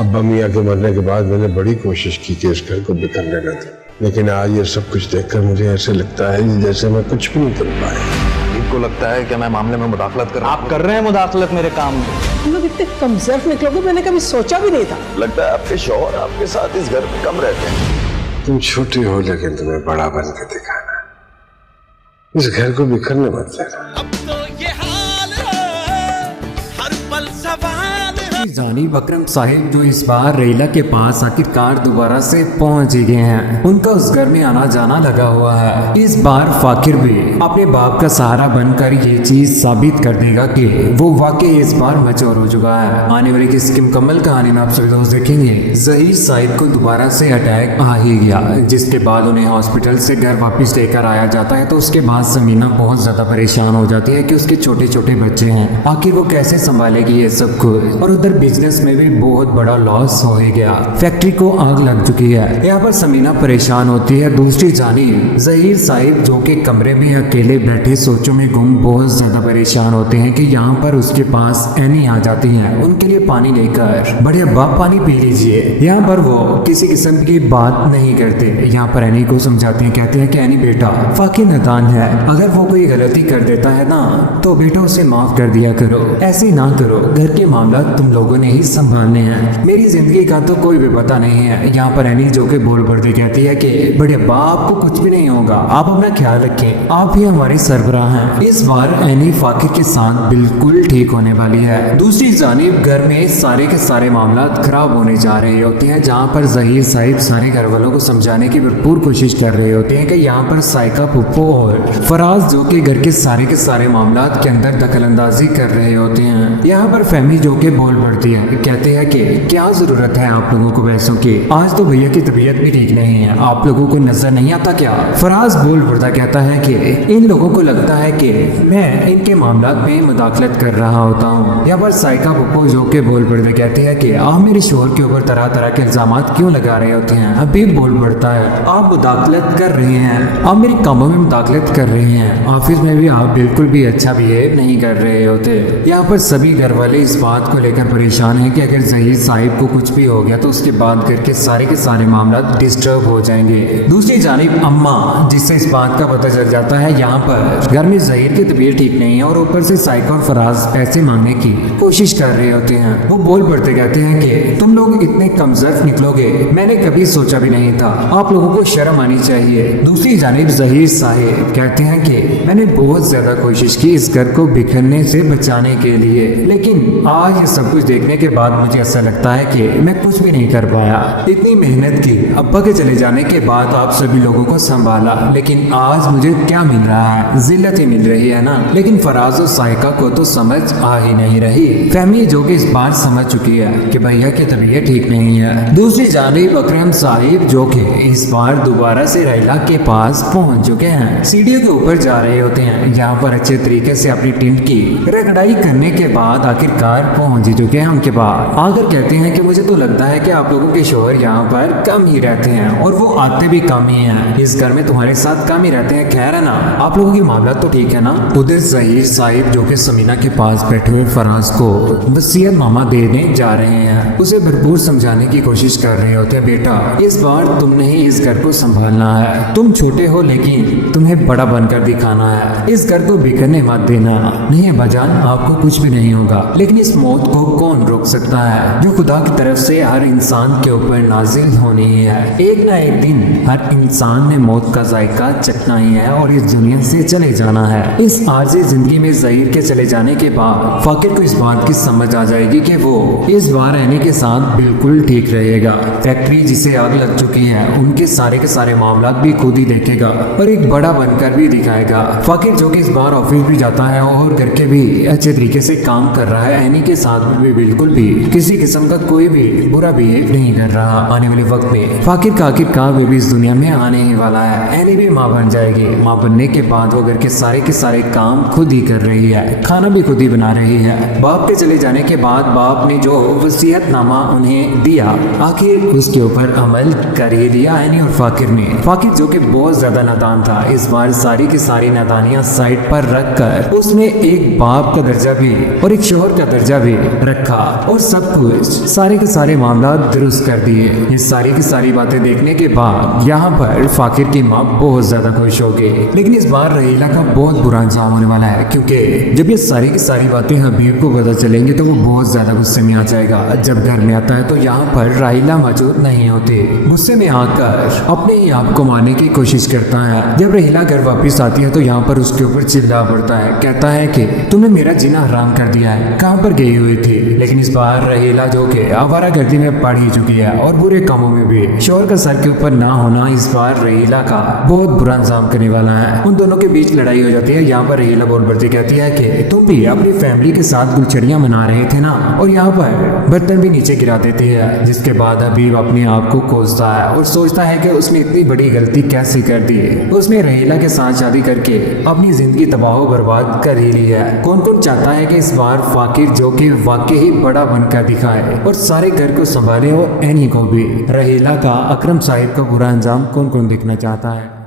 अब्बा मियाँ के मरने के बाद मैंने बड़ी कोशिश की कि इस घर को बिखरने न दूं, लेकिन आज ये सब कुछ देखकर मुझे ऐसे लगता है जैसे मैं कुछ भी नहीं कर पाया। इनको लगता है कि मैं मामले में मुदाखलत कर रहा हूं। आप कर रहे हैं मुदाखलत मेरे काम में। तुम लोग इतने कमजोर निकलोगे, मैंने कभी सोचा भी नहीं था। लगता है आपके शौहर आपके साथ इस घर में कम रहते हैं। तुम छोटे हो लेकिन तुम्हें बड़ा बन के दिखाना। इस घर को बिखरने मत देना। अब तो ये हाल है, हर पल सवाल है। जानिब अकरम साहिब जो इस बार रेला के पास आखिरकार दोबारा से पहुंच ही गए हैं। उनका उस घर में आना जाना लगा हुआ है। इस बार फाकिर भी अपने बाप का सहारा बनकर ये चीज साबित कर देगा कि वो वाकई इस बार मैच्योर हो चुका है। आने वाली किस मुकम्मल कहानी में आप सभी दोस्त देखेंगे। जहीर साहिब को दोबारा से अटैक आ ही गया, जिसके बाद उन्हें हॉस्पिटल से घर वापस लेकर आया जाता है। तो उसके बाद समीना बहुत ज्यादा परेशान हो जाती है कि उसके छोटे छोटे बच्चे हैं, आखिर वो कैसे संभालेगी ये सब कुछ। और उधर बिजनेस में भी बहुत बड़ा लॉस हो ही गया, फैक्ट्री को आग लग चुकी है। यहाँ पर समीना परेशान होती है। दूसरी जानिब जहीर साहिब जो कि कमरे में अकेले बैठे सोचों में गुम बहुत ज्यादा परेशान होते हैं कि यहाँ पर उसके पास एनी आ जाती है उनके लिए पानी लेकर। बड़े अब्बा पानी पी लीजिए। यहाँ पर वो किसी किस्म की बात नहीं करते। यहाँ पर एनी को समझाते हैं, कहते हैं कि एनी बेटा फाकिर नादान है, अगर वो कोई गलती कर देता है ना तो बेटा उसे माफ कर दिया करो, ऐसे ना करो, घर के मामला तुम लोगों ने ही संभालने हैं, मेरी जिंदगी का तो कोई भी पता नहीं है। यहाँ पर एनी जो के बोल पड़ती कहती है कि बड़े अब्बा आपको कुछ भी नहीं होगा, आप अपना ख्याल रखें, आप ही हमारे सरबराह हैं। इस बार एनी फाकिर के साथ बिल्कुल ठीक होने वाली है। दूसरी जानिब घर में सारे के सारे मामला खराब होने जा रहे होते हैं, जहाँ पर जहीर साहिब सारे घर वालों को समझाने की भरपूर कोशिश कर रहे होते हैं कि यहाँ पर साइका पुप्पो और फराज जो कि घर के सारे मामला के अंदर दखल अंदाजी कर रहे होते हैं। यहाँ पर फहमी जो के बोल पड़ती है, कहते हैं कि क्या जरूरत है आप लोगों को पैसों की, आज तो भैया की तबीयत भी ठीक नहीं है, आप लोगों को नजर नहीं आता क्या। फराज बोल पड़ता कहता है कि इन लोगों को लगता है कि मैं इनके मामला में मुदाखलत कर रहा होता हूँ। यहाँ पर साइका पुप्पो जो के बोल पड़ते कहते हैं कि आप मेरे शोहर के ऊपर तरह तरह के इल्जाम क्यों लगा रहे होते हैं। अभी बोल पड़ता है आप मुदाखलत कर रहे हैं, आप मेरे कामों में मुदाखलत कर रहे हैं, ऑफिस में भी आप बिल्कुल भी अच्छा बिहेव नहीं कर रहे होते। यहाँ पर सभी घर वाले इस बात को लेकर परेशान है कि अगर जहीर साहिब को कुछ भी हो गया तो उसके बाद घर के सारे मामला डिस्टर्ब हो जाएंगे। दूसरी जानिब अम्मा जिससे इस बात का पता चल जाता है यहाँ पर घर में जहीर की तबीयत ठीक नहीं है और ऊपर से साइका और फराज पैसे मांगने की कोशिश कर रहे होते हैं। वो बोल पड़ते कहते हैं कि तुम लोग इतने कमजोर निकलोगे मैंने कभी सोचा भी नहीं था, आप लोगों को शर्म आनी चाहिए। दूसरी जानिब जहीर साहिब कहते हैं कि मैंने बहुत ज्यादा कोशिश की इस घर को बिखरने से बचाने के लिए, लेकिन आज ये सब कुछ देखने के बाद मुझे ऐसा लगता है कि मैं कुछ भी नहीं कर पाया। इतनी मेहनत की, अब्बा के चले जाने के बाद आप सभी लोगों को संभाला, लेकिन आज मुझे क्या मिल रहा है, जिल्लत ही मिल रही है ना। लेकिन फराज और साइका को तो समझ आ ही नहीं रही। फहमी जो कि इस बार समझ चुकी है कि भैया की तबीयत ठीक नहीं है। दूसरी जानिब अकरम साहिब जो कि इस बार दोबारा से रैला के पास पहुंच चुके हैं, सीढ़ियों के ऊपर जा रहे होते हैं। यहाँ पर अच्छे तरीके से अपनी टिंट की रगड़ाई करने के बाद आखिरकार पहुंच ही चुके हैं उनके पास। आकर कहते हैं कि मुझे तो लगता है कि आप लोगों के शोहर यहाँ पर कम ही रहते हैं और वो आते भी कम ही हैं, इस घर में तुम्हारे साथ कम ही रहते हैं, खैर है ना, आप लोगों की मामला तो ठीक है ना। उधर जहीर साहिब जो कि समीना के पास बैठे हुए फराज को वसीयत नामा देने जा रहे हैं, उसे भरपूर समझाने की कोशिश कर रहे होते हैं, बेटा इस बार तुमने ही इस घर को संभालना है, तुम छोटे हो लेकिन तुम्हें बड़ा बनकर दिखाना है, इस घर को बिखरने मत देना। नहीं अब्बाजान आपको कुछ भी नहीं होगा, लेकिन इस मौत को कौन रोक सकता है जो खुदा की तरफ से हर इंसान के ऊपर नाजिल होनी है। एक ना एक दिन हर इंसान ने मौत का जायका चखना ही है और इस दुनिया से चले जाना है। इस आरज़ी जिंदगी में जहीर के चले जाने के बाद फाकिर को इस बात की समझ आ जाएगी कि वो इस बार एनी के साथ बिल्कुल ठीक रहेगा। फैक्ट्री जिसे आग लग चुकी है उनके सारे मामला भी खुद ही देखेगा और एक बड़ा बनकर भी दिखाएगा। फाकिर जो कि इस बार ऑफिस भी जाता है और घर के भी अच्छे तरीके से काम कर रहा है, एनी के साथ भी बिल्कुल भी किसी किस्म का कोई भी बुरा बिहेव नहीं कर रहा। आने वाले वक्त में फाकिर का आखिरकार वो भी इस दुनिया में आने ही वाला है। एनी भी माँ बन जाएगी। माँ बनने के बाद वो घर के सारे काम खुद ही कर रही है, खाना भी खुद ही बना रही है। बाप के चले जाने के बाद बाप ने जो वसीयतनामा उन्हें दिया आखिर उसके ऊपर अमल कर ही दिया एनी और फाकिर ने। फाकिर जो कि बहुत ज्यादा नादान था, इस बार सारी की सारी नादानियां साइड पर रख कर उसने एक बाप का दर्जा भी और एक शोहर का दर्जा भी रखा रखा और सब कुछ सारे के सारे मामला दुरुस्त कर दिए। ये सारी की सारी बातें देखने के बाद यहाँ पर फाकिर की माँ बहुत ज्यादा खुश हो गई। लेकिन इस बार रहीला का बहुत बुरा अंजाम होने वाला है, क्योंकि जब ये सारी की सारी बातें हबीब को पता चलेंगी तो वो बहुत ज्यादा गुस्से में आ जाएगा। जब घर में आता है तो यहाँ पर रहीला मौजूद नहीं होती। गुस्से में आकर अपने ही आप को मारने की कोशिश करता है। जब रहीला घर वापस आती है तो यहाँ पर उसके ऊपर चिल्ला पड़ता है, कहता है कि तुमने मेरा जीना हराम कर दिया है, कहाँ पर गई हुई थी। लेकिन इस बार रहीला जो कि आवारागर्दी में पड़ ही चुकी है और बुरे कामों में भी शोहर का सर के ऊपर ना होना इस बार रहीला का बहुत बुरा इंतजाम करने वाला है। उन दोनों के बीच लड़ाई हो जाती है। यहाँ पर रहीला बोल पड़ती कहती है कि तुम भी अपनी फैमिली के साथ गुलछड़ियां मना रहे थे ना, और यहाँ पर बर्तन भी नीचे गिरा देती है। जिसके बाद हबीब अपने आप को कोसता है और सोचता है कि उसने इतनी बड़ी गलती कैसे कर दी। उसने रहीला के साथ शादी करके अपनी जिंदगी तबाह बर्बाद कर ही ली है। कौन कौन चाहता है कि इस बार फाकिर जो कि वाकई ही बड़ा बनकर दिखाए और सारे घर को संभाले, और एनी को भी। रहीला का अकरम साहिब का बुरा अंजाम कौन कौन देखना चाहता है?